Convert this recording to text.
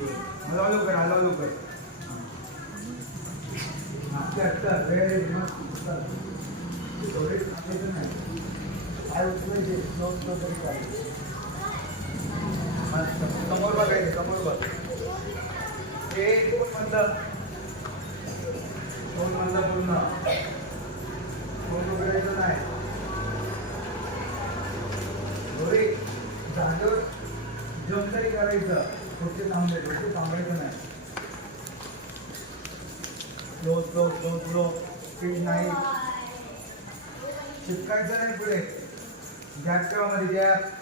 हलवा लवकर हलवा लवकर. व्हेरी मस्त. थोडे टाकायचं नाही. काय उचलायचे स्लो स्लो तरी चालेल. मस्त. समोर बघायचं समोर बघ. हे कोण म्हणलं पूर्ण कोण उघडायचं नाही. थोडी जागेवर जम तरी करायचं. कुठे थांबायचं नाही. Slow slow slow slow speed नाही. चिपकायचं नाही पुढे. गॅप ठेवा मध्ये गॅप.